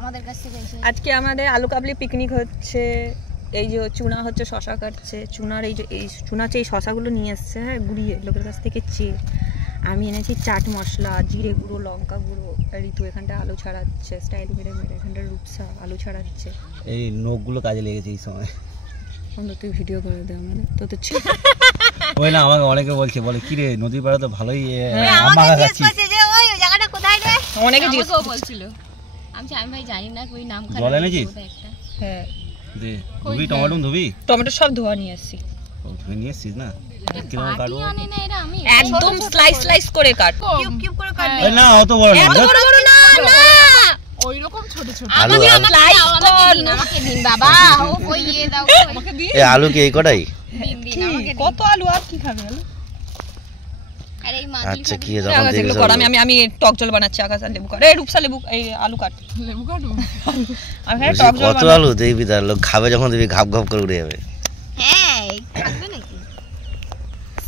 আমাদের কাছ থেকে এসে। আজকে আমাদের আলু কাবলি পিকনিক হচ্ছে। এই যে চুনা হচ্ছে, শশা কাটছে, চুনার এই যে এই চুনা এই শশাগুলো নিয়ে এসছে, হ্যাঁ, গুড়িয়ে লোকের কাছ থেকে চেয়ে। আমি এনেছি চাট মশলা, জিরে গুঁড়ো, লঙ্কা গুঁড়ো। ঋতু এখানটা আলু ছাড়াচ্ছে, স্টাইল মেরে মেরে এখানটা রূপসা আলু ছাড়াচ্ছে। এই নখগুলো কাজে লেগেছে এই সময়। তুই ভিডিও করে দে আমাদের, তো তো ওই না, আমাকে অনেকে বলছে, বলে কি রে নদীর পাড়ে তো ভালোই জায়গাটা কোথায় রে, অনেকে জিজ্ঞেস বলছিল। আমি ভাই জানি না, ওই নাম খারাপ। জল এনেছিস? হ্যাঁ, দে ধুবি, টমেটো ধুবি। টমেটো সব ধোয়া নিয়ে আসছি। ধুয়ে নিয়ে এসছিস না? কিরকম কাটবো? একদম স্লাইস স্লাইস করে কাট, কিউব কিউব করে কাট। না অত বড় না, এত বড় বড় না, না ওইরকম ছোট ছোট। আলু আমাকে দিন বাবা, ওই ইয়ে দাও আমাকে দিন। এই আলু কি এই কটাই? দিন আমাকে কত আলু আর কি খাবে আলু? আরে এই মাছ আচ্ছা কি যখন দেখো কর, আমি টক জল বানাচ্ছি। আকাশ আর লেবু কাট, এই রূপসা লেবু, এই আলু কাট, লেবু কাটো। আমি টক জল কত আলু দেখবি, তার লোক খাবে যখন দেখবি ঘাপ ঘাপ করে উড়ে যাবে। হ্যাঁ থাকবে নাকি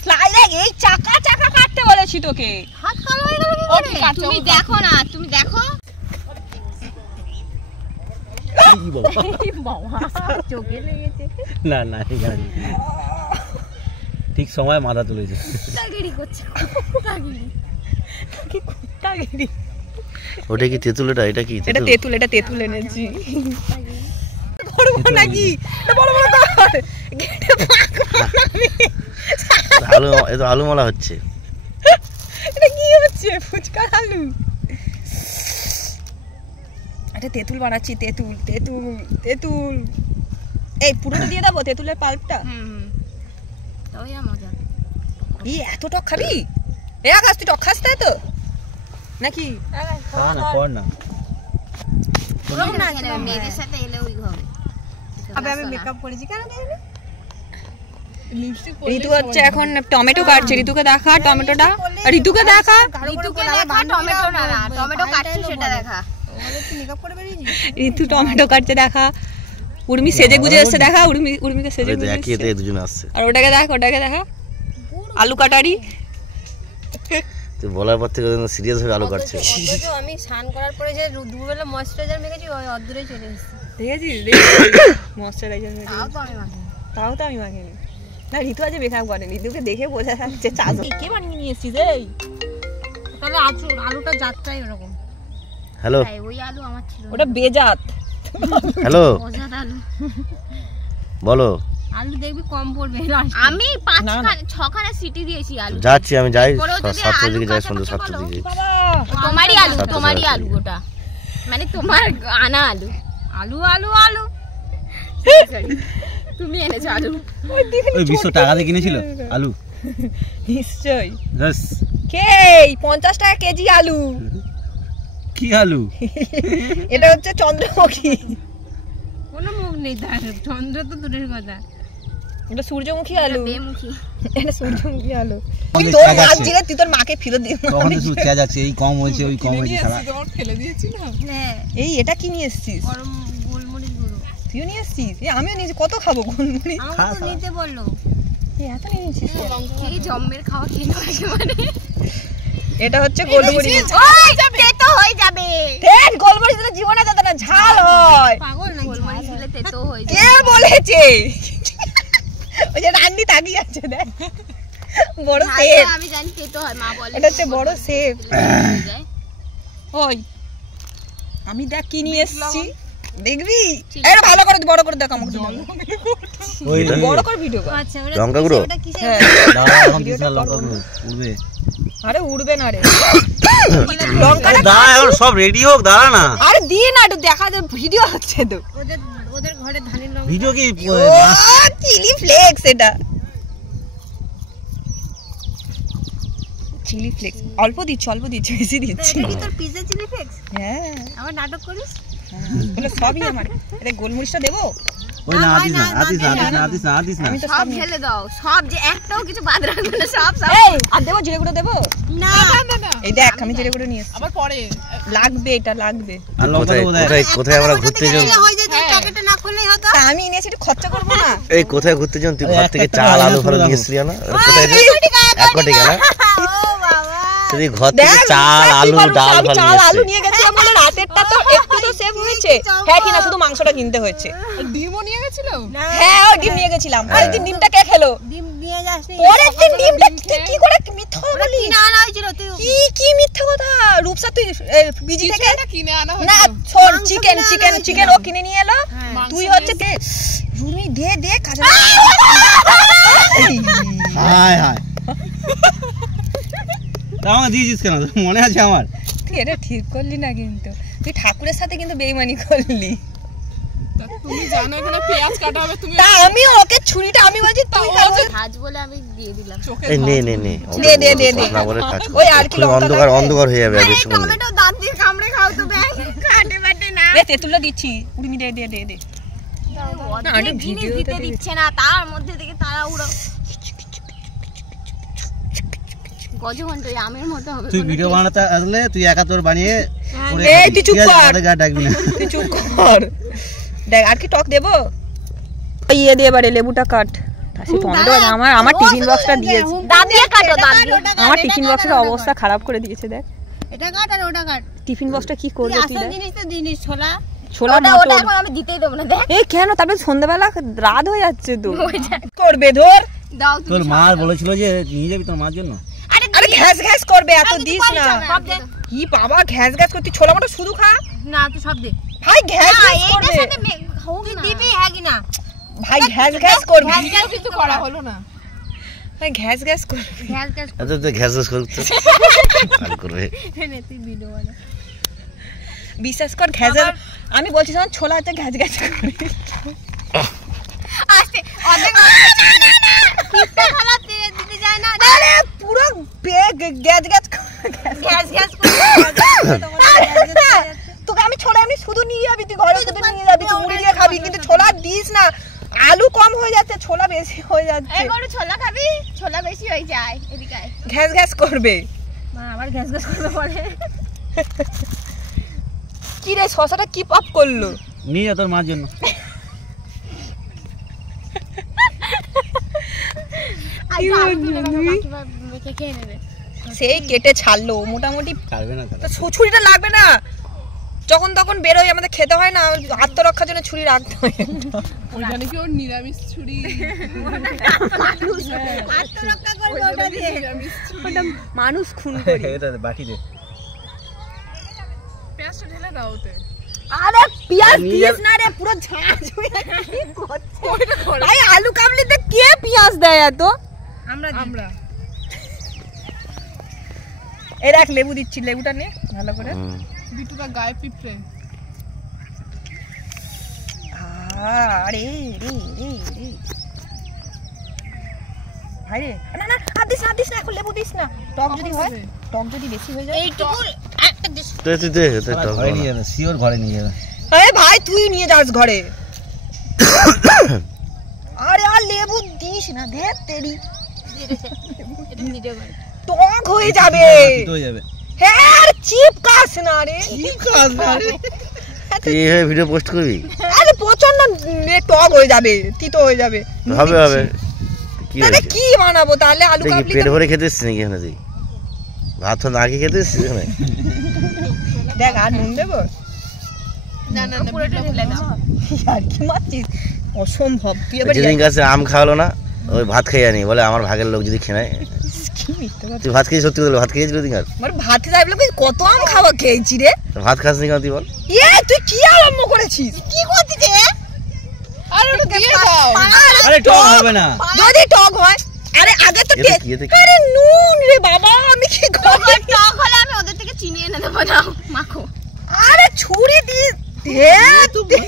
স্লাইড, এই চাকা চাকা কাটতে বলেছি তোকে। হাত কালো হয়ে গেল কি করে? তুমি দেখো না, তুমি দেখো। চোখে লেগেছে। না না ঠিক সময় মাথা তুলেছে। তাগিরি করছে, তাগিরি। ওটা কি তেঁতুল? এটা কি এটা তেঁতুল, এটা তেঁতুল এনেছি। বড় বড় নাকি? এটা বড় বড় কর, গেটে পাক মারবি। আলু, এটা আলু মালা হচ্ছে। এটা কি হচ্ছে? ফুচকা আলু। এটা তেঁতুল বানাচ্ছি, তেঁতুল তেঁতুল তেঁতুল। এই পুরোটা দিয়ে দেবো তেঁতুলের পাল্পটা। তাই মজা। এই এত টক খাবি? এ আকাশ তুই টক খাস তাই তো নাকি? না কর না, মেয়েদের সাথে এলে ওই হবে। আমি মেকআপ করেছি কেন দেখবি? ঋতু হচ্ছে এখন টমেটো কাটছে। ঋতুকে দেখা টমেটোটা, ঋতুকে দেখা, ঋতুকে দেখা টমেটো না, টমেটো কাটছে সেটা দেখা। ঋতু টমেটো কাটছে দেখা, উর্মি সেজে গুজে এসছে দেখা, উর্মিকে সেজে গুজে একই এতে দুজন আসছে। আর ওটাকে দেখা আলু কাটারি। তুই বলার পর থেকে সিরিয়াস হয়ে আলু কাটছে। আমি স্নান করার পরে যে দুবেলা ময়েশ্চারাইজার মেখেছি, ওই অদূরে চলে এসেছে। দেখেছিস ময়েশ্চারাইজার মেখে? তাও তো আমি মাখিনি না। ঋতু আজ মেকআপ করেনি, ঋতুকে দেখে বোঝা যাচ্ছে চাঁদ। কে বানিয়ে নিয়ে এসেছিস? এই তাহলে আলুটা জাতটাই এরকম। হ্যালো, ওই আলু আমার ছিল, ওটা বেজাত। হ্যালো মজার আলু। বলো। আলু দেখবি কম পড়বে। আমি 5-6খানা সিটি দিয়েছি আলু। যাচ্ছি আমি, যাই 7টার দিকে, যাই সন্ধ্যা 7টার দিকে। তোমারই আলু, তোমারই আলু ওটা, মানে তোমার আনা আলু। আলু আলু আলু তুমি এনেছো আলু। ওই 200 টাকা দিয়ে কিনেছিল আলু নিশ্চয়ই। বাস কে 50 টাকা কেজি আলু? কি আলু? এটা হচ্ছে চন্দ্রমুখী। কোনো মুখ নেই তার, চন্দ্র তো দূরের কথা। এটা সূর্যমুখী আলু। বেমুখী। এটা সূর্যমুখী আলু। তুই তোর মাছ দিলে তুই তোর মাকে ফেরত দিবি। তখন তো শুনতে যাচ্ছে এই কম হয়েছে, ওই কম হয়েছে সারা। তোমার ফেলে দিয়েছি না। হ্যাঁ এই এটা কি নিয়ে এসেছিস? গরম গোলমরিচ গুঁড়ো। তুইও নিয়ে এসেছিস? এই আমিও নিয়েছি। কত খাবো গোলমরিচ? আমাকে তো নিতে বললো। এই এত নিয়েছিস? এই জম্মের খাওয়া খেয়ে আসে মানে। এটা হচ্ছে গোলমরিচ। ওই তেতো হয়ে যাবে। দেখ গোলমরিচ দিলে জীবনে যত না ঝাল হয়। পাগল নাকি? গোলমরিচ দিলে তেতো হয়ে যাবে। কে বলেছে? ওই যে রান্নি তাকিয়ে আছে দেখ। বড় সেব। আমি জানি তেতো হয়, মা বলে। এটা হচ্ছে বড় সেব। ওই আমি দেখ কি নিয়ে এসেছি দেখবি? এটা ভালো করে বড় করে দেখ আমাকে। ওই বড় করে ভিডিও কর। আচ্ছা লঙ্কা গুঁড়ো। ওটা কিসের? হ্যাঁ দাঁড়া, এখন দিস না লঙ্কা গুঁড়ো, উড়বে। আরে উড়বে না রে লঙ্কাটা। দাঁড়া, এখন সব রেডি হোক, দাঁড়া না। আরে দি না, একটু দেখা দে, ভিডিও হচ্ছে তো। ওদের ঘরে ধানের লঙ্কা। ভিডিও কি? ও চিলি ফ্লেক্স। এটা চিলি ফ্লেক্স। অল্প দিচ্ছি বেশি দিচ্ছি। এটা কি তোর পিজ্জা চিলি ফ্লেক্স? হ্যাঁ আবার নাটক করিস? বলে সবই আমার। এটা গোলমরিচটা দেবো? ওই না, আদিস না। আমি তো সব ঢেলে দাও, সব, যে একটাও কিছু বাদ রাখবে না, সব সব। এই আর দেবো, জিরে গুঁড়ো দেবো? না এই দেখ আমি জিরে গুঁড়ো নিয়ে এসেছি। আবার পরে লাগবে, এটা লাগবে। আর লঙ্কা কোথায় আমরা ঘুরতে যাই? হয়ে যায়, প্যাকেটে না করলেই হতো। তা আমি এনেছি, একটু খরচা করবো না? এই কোথায় ঘুরতে যান তুই? ঘর থেকে চাল আলু ফল নিয়ে এসেছিস না? কোথায়? 1 কোটি না? ও বাবা, তুই ঘর থেকে চাল আলু ডাল ফল চাল আলু নিয়ে গেছিলাম বলে রাতেরটা তো একটু তো সেভ হয়েছে। হয়েছে? হ্যাঁ কি না, শুধু মাংসটা কিনতে হয়েছে। ডিমও নিয়ে গেছিল? হ্যাঁ ও ডিম নিয়ে গেছিলাম। আর এই ডিমটা কে খেলো? ডিম নিয়ে যাসনি? ওরে তুই ডিমটা কি করে মিথ্যা বলি? কিনে আনা হয়েছিল তুই। কি মিথ্যা কথা? রূপসা তুই বিজি থেকে এটা কিনে আনা না হয়েছিল। শোন, চিকেন ও কিনে নিয়ে এলো। তুই হচ্ছে কে রুমি দে কাজে। হায় হায় আমাকে দিয়েছিস কেন? মনে আছে আমার। তুই এটা ঠিক করলি না, কিন্তু তুই ঠাকুরের সাথে কিন্তু বেইমানি করলি। তা তুমি জানো এখানে পেঁয়াজ কাটা হবে, তুমি তা আমি ওকে ছুরিটা আমি বলছি তুই ভাজ বলে আমি দিয়ে দিলাম। চোখে এই নে দে। না বলে কাজ ওই আর কি অন্ধকার হয়ে যাবে আগে শুনুন। টমেটো দাঁত দিয়ে কামড়ে খাও তো ভাই, কাটে বাটে না। দে তেঁতুলটা দিচ্ছি, উড়মি দে। অর্ধেক জিনিস দিতে দিচ্ছে না, তার মধ্যে থেকে তারা উড়ো গজঘণ্ট আমের মতো হবে। তুই ভিডিও বানাতে আসলে তুই একা তোর বানিয়ে এই তুই চুপ কর, ডাকবি না। তুই চুপ কর। দেখ আর কি টক দেবো? ইয়ে দে এবারে লেবুটা কাট। টমেটো আমার টিফিন বক্সটা দিয়েছে, দাঁত দিয়ে কাটো, দাঁত দিয়ে। আমার টিফিন বক্সের অবস্থা খারাপ করে দিয়েছে। দেখ এটা কাট আর ওটা কাট। টিফিন বক্সটা কি করবে তুই? আসল দেখ জিনিস তো জিনিস ছোলা। ছোলা ওটা মটর। এখন আমি দিতেই দেবো না। দেখ এই কেন? তারপরে সন্ধ্যাবেলা রাত হয়ে যাচ্ছে তো। করবে ধর। দাও তোর মা বলেছিল যে নিয়ে যাবি তোর মার জন্য। আরে ঘ্যাস করবে, এত দিস না। কি বাবা ঘ্যাস করতে? ছোলা মটর শুধু খা না তুই সব দে। ভাই, ঘ্যাস এইটার করবে সাথে হোক তুই না। দিবি হ্যাঁ কি না? ভাই, ঘ্যাস করবে কিছু করা হলো না। ভাই, ঘ্যাস করবে। গ্যাস গ্যাস এত তো ঘ্যাস করতে আর করবে। নে তুই ভিডিও বানা। বিশ্বাস কর আমি বলছি যখন ছোলাতে ঘ্যাস করে। আস্তে অর্ধেক পিঠা খালা দিতে যায় না। আরে পুরো গ্যাস তোকে আমি ছোলা এমনি শুধু নিয়ে যাবি, তুই ঘরে শুধু নিয়ে যাবি, তুই মুড়ি দিয়ে খাবি, কিন্তু ছোলা দিস না। আলু কম হয়ে যাচ্ছে, ছোলা বেশি হয়ে যাচ্ছে। এই গরু ছোলা খাবি, ছোলা বেশি হয়ে যায়। এদিকে আয়। ঘ্যাস করবে। মা আবার গ্যাস করবে পরে। কি রে শসাটা কি পাপ করলো? নিয়ে যা তোর মার জন্য। খেয়ে নেবে। সেই কেটে ছাড়লো মোটামুটি। ছাড়বে না তো ছুরিটা লাগবে না, যখন তখন বেরোয় আমাদের খেতে হয় না, আত্মরক্ষার জন্য ছুরি রাখতে হয়। ওইটা নাকি ওর নিরামিষ ছুরি। আত্মরক্ষা করবে ওটা দিয়ে। নিরামিষ ছুরি। ওটা মানুষ খুন করে। এটা বাকি দে। পেঁয়াজটা ঢেলে দাও ওতে। আরে পেঁয়াজ দিস না রে, পুরো ঝাঁঝ হয়ে করছে। ভাই আলু কাবলিতে কে পেঁয়াজ দেয় এত? আমরা এই দেখ লেবু দিচ্ছি, লেবুটা নে ভালো করে। বিটুটা গায়ে পিঁপড়ে। আরে ভাই রে, না আর দিস না এখন লেবু দিস না। টক যদি বেশি হয়ে যায়। এইটুকু একটা দিস। ঘরে নিয়ে যাবে, শিওর ঘরে নিয়ে যাবে। আরে ভাই তুই নিয়ে যাস ঘরে। আরে আর লেবু দিস না, দেখ তেরি এটা ভিডিও কর। টক হয়ে যাবে। হয়ে যাবে। হ্যাঁ চিপকাস না রে। তুই এইভাবে ভিডিও পোস্ট করবি? আরে প্রচন্ড টক হয়ে যাবে, তিতো হয়ে যাবে। হবে কি তাহলে হয়েছে? কি বানাবো তাহলে? আলু দেখি কাবলি পেট ভরে খেতে এসছিস নাকি এখানে? তুই ভাত তো না খেয়ে খেতে এসছিস এখানে? দেখ আর নুন দেবো? না পুরোটা ঢেলে দাও। আর কি মারছিস? অসম্ভব। তুই এবার যেদিন কাছে আম খাওয়ালো না, ওই ভাত খেয়ে জানি বলে আমার ভাগের লোক যদি খেয়ে নেয়। কি মিথ্যে কথা। তুই ভাত খেয়ে সত্যি বলবি, ভাত খেয়েছিল দিন আর আমার ভাতে যাইবলে কত আম খাওয়া খেয়েছি রে। ভাত খাস নি কেন তুই বল? তুই কি আরম্ভ করেছিস? কি করছিস রে? আর ওটা দিয়ে দাও। আরে টক হবে না। যদি টক হয়, আরে আগে তো এতে কি, এতে কি? আরে নুন রে বাবা, আমি কি করব? টক হলে আমি ওদের থেকে চিনি এনে দেবো। দাও মাখো। আরে ছুরি দি দে তুই।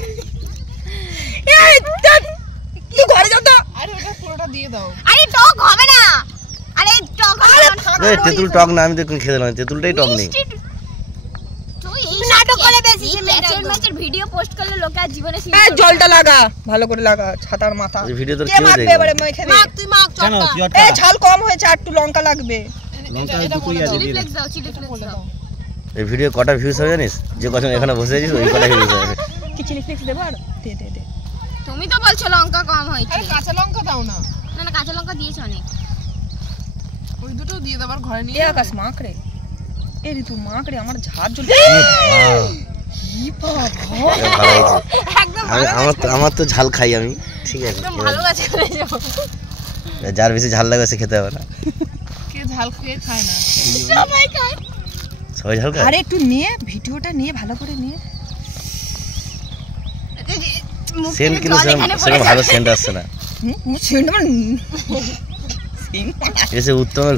তুই ঘরে যা তো। আরে ওটা পুরোটা দিয়ে দাও। আরে টক হবে না। আরে টক হবে না। এই তেঁতুল টক না, আমি তো এখন খেয়ে দিলাম, তেঁতুলটাই টক নেই। তুই এই নাটক করে বেশি এই ম্যাচের ভিডিও পোস্ট করলে লোকে আর জীবনে জলটা লাগা, ভালো করে লাগা, ছাতার মাথা। এই ভিডিও তোর কে কেউ মাখবে দেখবে এবারে? না। মেখে দে। মাখ তুই মাখ কেন চটকা। তুই অটকা? ঝাল কম হয়েছে, আর একটু লঙ্কা লাগবে। লঙ্কা এটা দুটোই আছে চিলি দিয়ে দে। ফ্লেক্স দাও, চিলি ফ্লেক্স বলে দাও। দাও। এই ভিডিও কটা ভিউজ হবে জানিস? যে কজন এখানে বসে আছিস ওই কটা ভিউজ হবে। কি চিলি ফ্লেক্স দেবো? আর দে। তুমি তো বলছো লঙ্কা কম হয়েছে। আরে কাঁচা লঙ্কা দাও না। না কাঁচা লঙ্কা দিয়েছো অনেক। ওই দুটো দিয়ে দাও, আর ঘরে নিয়ে এ যাবে। আকাশ মাখ রে। এ ঋতু মাখ রে, আমার ঝাড় জ্বলে। ভালো হয়েছে। একদম আমার তো ঝাল খাই আমি, ঠিক আছে। ভালো কাছে চলে যাও। যার বেশি ঝাল লাগবে সে খেতে হবে না। কে ঝাল খেয়ে খায় না? সবাই খায়। সবাই ঝাল খায়। আরে একটু নিয়ে ভিডিওটা নিয়ে ভালো করে নিয়ে সেন্ট কিন্তু সেরকম ভালো সেন্ট আসছে না। এসে উত্তমের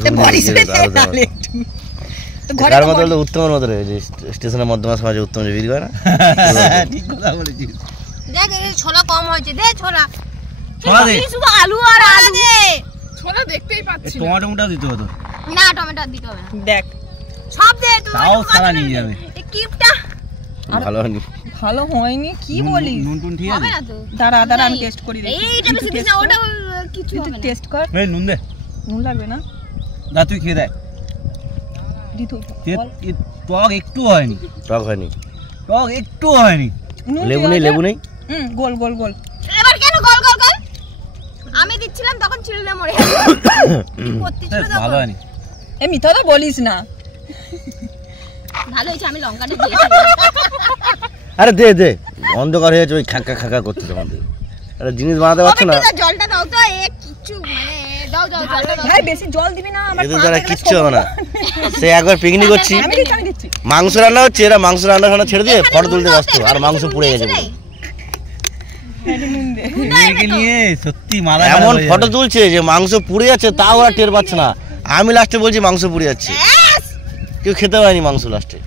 ঘুরে মতো হলে উত্তমের মতো রয়েছে স্টেশনের মধ্যমাস সমাজে উত্তম যে বিক্রি করে না। ঠিক কথা বলেছিস। দেখ ছোলা কম হয়েছে, দে ছোলা। ছোলা দে। শুধু আলু আর আলু দে। ছোলা দেখতেই পাচ্ছি না। টমেটো মোটা দিতে হতো। না টমেটো দিতে হবে না। দেখ সব দে তুই। তাও সারা নিয়ে যাবে। এই কিপটা ভালো হয়নি। ভালো হয়নি কি বলি? নুন টুন ঠিক হবে আছে? না তো। দাঁড়া আমি টেস্ট করি দেখি। এইটা বেশি দিস না, ওটা কিছু হবে না। টেস্ট কর। এই নুন দে। নুন লাগবে না? না তুই খেয়ে দেখ। দিতু টক একটু হয়নি। টক হয়নি। টক একটু হয়নি। লেবু নেই, লেবু নেই। গোল গোল গোল। এবার কেন গোল গোল গোল? আমি দিচ্ছিলাম তখন চিড়লে মরে গেল। করতেছিল তখন। ভালো হয়নি। এ মিথ্যা তো বলিস না। ভালো হয়েছে আমি লঙ্কাটা দিয়েছি। আরে দে দে, অন্ধকার হয়ে যাচ্ছে, ওই খাকা খাকা করতে তোমাদের। আরে জিনিস বানাতে পারছো না। জলটা দাও তো, এ কিচ্ছু মানে দাও দাও জলটা দাও। ভাই বেশি জল দিবি না, আমার এদের দ্বারা কিচ্ছু হবে না। সে একবার পিকনিক করছি, আমি দিচ্ছি। মাংস রান্না হচ্ছে, এরা মাংস রান্না ছেড়ে দিয়ে ফটো তুলতে ব্যস্ত, আর মাংস পুড়ে গেছে পুরো। মেয়েকে নিয়ে সত্যি মাথা খারাপ এমন হয়ে ফটো যাবে। তুলছে যে মাংস পুড়ে যাচ্ছে, তাও ওরা টের পাচ্ছে না। আমি লাস্টে বলছি মাংস পুড়ে যাচ্ছে, কেউ খেতে পায়নি মাংস লাস্টে।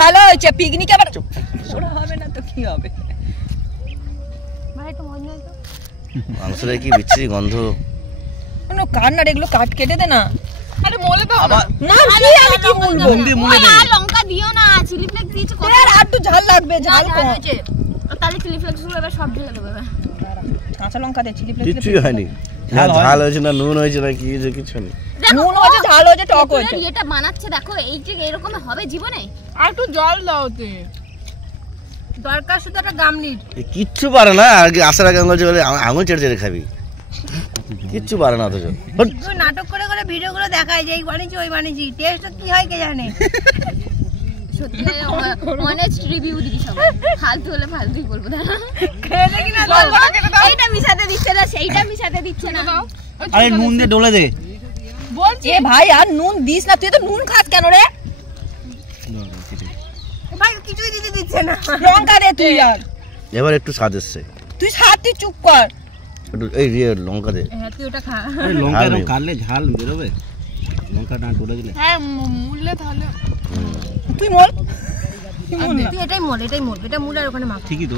ভালো হয়েছে পিকনিক, আবার ওরা হবে না তো কি হবে? ভাই একটু মজা তো। মাংসটা কি বিচ্ছিরি গন্ধ। কোনো কাট না, এগুলো কাট কেটে দে না। আরে বলে দাও না। না কি আমি কি বলবো? নুন দিয়ে মুলে দে। আর লঙ্কা দিও না, চিলি ফ্লেক্স দিয়েছো কত? আর একটু ঝাল লাগবে, ঝাল কম। হয়েছে। তাহলে চিলি ফ্লেক্স গুলো এবার সব ঢেলে দেবে। কাঁচা লঙ্কা দে, চিলি ফ্লেক্স কিচ্ছুই হয়নি, না ঝাল হয়েছে না নুন হয়েছে না কি হয়েছে, কিছু নেই। নুন হয়েছে, ঝাল হয়েছে, টক হয়েছে। এটা বানাচ্ছে দেখো, এই যে এরকম হবে জীবনে। আর একটু জল দাও তে। দরকার শুধু একটা গামলির। কিচ্ছু পারে না, আগে আসার আগে বলছে আঙুল চেড়ে চেড়ে খাবি, কিচ্ছু পারে না। অথচ তুই নাটক করে করে ভিডিও গুলো দেখায় যে এই বানিয়েছি ওই বানিয়েছি, টেস্ট কি হয় কে জানে। সত্যি অনেস্ট রিভিউ দিবি সবাই, ফালতু হলে ফালতুই বলবো। খেয়ে দেখি না, এইটা মিশাতে দিচ্ছে না, সেইটা মিশাতে দিচ্ছে না। আরে নুন দিয়ে ডলে দে। বলছি এ ভাই আর নুন দিস না, তুই তো নুন খাস কেন রে? ভাই কিছুই দিতে দিচ্ছে না। লঙ্কা দে তুই, আর এবার একটু স্বাদ এসছে, তুই সাথে চুপ কর। একটু এই লঙ্কা দে। হ্যাঁ তুই ওটা খা। আরে লঙ্কা ঝাল এরকম নেই। কাটলে ঝাল বেরোবে। লঙ্কা না ডলে দিলে। হ্যাঁ মুললে তাহলে তুই মল। তুই এটাই মোল, এটাই মোল, এটা মূল আর ওখানে মাখ। ঠিকই তো।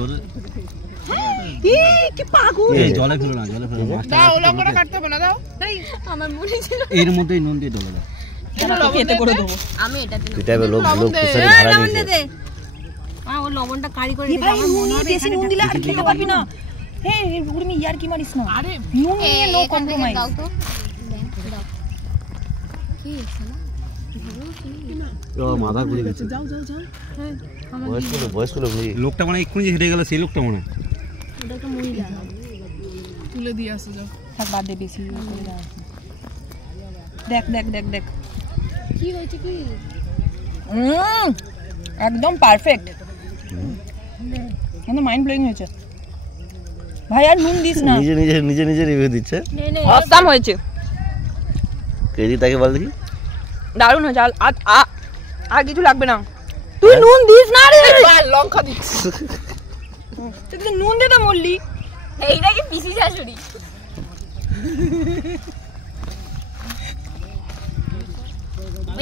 কি পাগল। এই জলে ফেলো না, জলে ফেলো না। মাছটা দাও, লঙ্কাটা কাটতে হবে না, দাও। আমার মনে ছিল এর মধ্যেই নুন দিয়ে ডলে দাও। খেতে করে দেবো। আমি এটাতে তুই টাইপের লোক খুচরি ভাড়া নিয়েছে। ও লবণটা কারি করে এ দিতে ভাই আমার নুন মনে নিয়ে হয় বেশি নুন দিলে আর খেতে পারবি না। হ্যাঁ উর্মি ইয়ার কি মারিস না। আরে নুন নিয়ে নো এখান থেকে কম্প্রোমাইজ। দাও তো। দাও। কি মাথা ঘুরে গেছে। বয়স্ক লোক নেই। লোকটা মানে এক্ষুনি যে হেঁটে গেল সেই লোকটা মনে হয়। ওটাকে মহিলা। তুলে দিয়ে আসো যাও। থাক বাদ দে, বেশি করে দাও। দেখ দেখ দেখ দেখ, কি হয়েছে কি? একদম পারফেক্ট, মানে মাইন্ড ব্লোয়িং হয়েছে ভাই। আর নুন দিস না। নিজে রিভিউ দিচ্ছে। নে নে। অসাম হয়েছে, কেজি তাকে বল দেখি। দারুণ হয়েছে। আর কিছু লাগবে না, তুই নুন দিস না রে। আর লঙ্কা দিচ্ছি। তুই তো নুন দে তো মরলি। এইটা কি পিসি শাশুড়ি?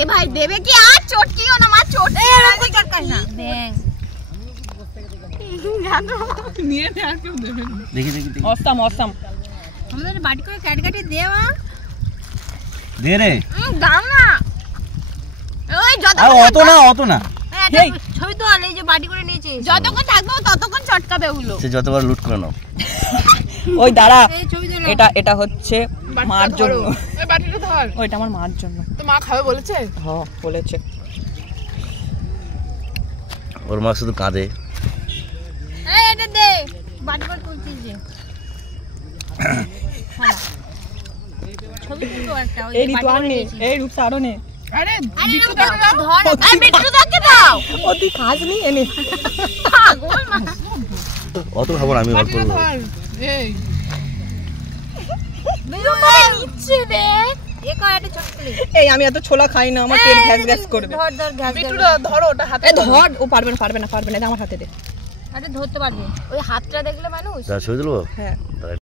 এ ভাই দেবে কি? আর চটকিও না মা, চটকে এরকম চটকাস না। দেখ নিয়ে নে, আর কেউ দেবে না। দেখি দেখি দেখি। Awesome awesome. আমাদের বাটি করে কাটকাটি দেওয়া। দে রে। দাম না। ওই যত আর অত না, অত না। এই ছবি তো এই যে বাটি করে নিয়েছে, যতক্ষণ থাকবে ততক্ষণ চটকাবে ওগুলো। সে যতবার লুট করে নাও। ওই দাঁড়া, এই ছবি দিলাম। এটা হচ্ছে বাটিটা মার ধরো। জন্য। এই বাটিটা ধর। ওইটা আমার মার জন্য। তো মা খাবে বলেছে? হ্যাঁ বলেছে। ওর মা শুধু কাঁদে। এই এটা দে, বাটি করে তুলছিস যে। ছবি তুলো একটা, ওই এই যে ঋতু বাটি আর করে নে, নিয়েছিস। এই রূপসা আরো নে। আরে আরে বিট্টু দাও দাও দাও। ধর, এই বিট্টু দাকে দাও। দাও ও তুই খাস নি এনে পাগল মা অত খাবো না, আমি অল্প ধর, খাবো। এই নিচ্ছে দেখ এ কয় একটা ছোট প্লেট এই আমি এত ছোলা খাই না, আমার পেট গ্যাস গ্যাস করবে। ধর ধর গ্যাস বিট্টুরা ধরো ওটা হাতে এ ধর, ও পারবে না পারবে না পারবে না, এটা আমার হাতে দে। আরে ধরতে পারবে ওই হাতটা দেখলে মানুষ তা ছবি তুলবো? হ্যাঁ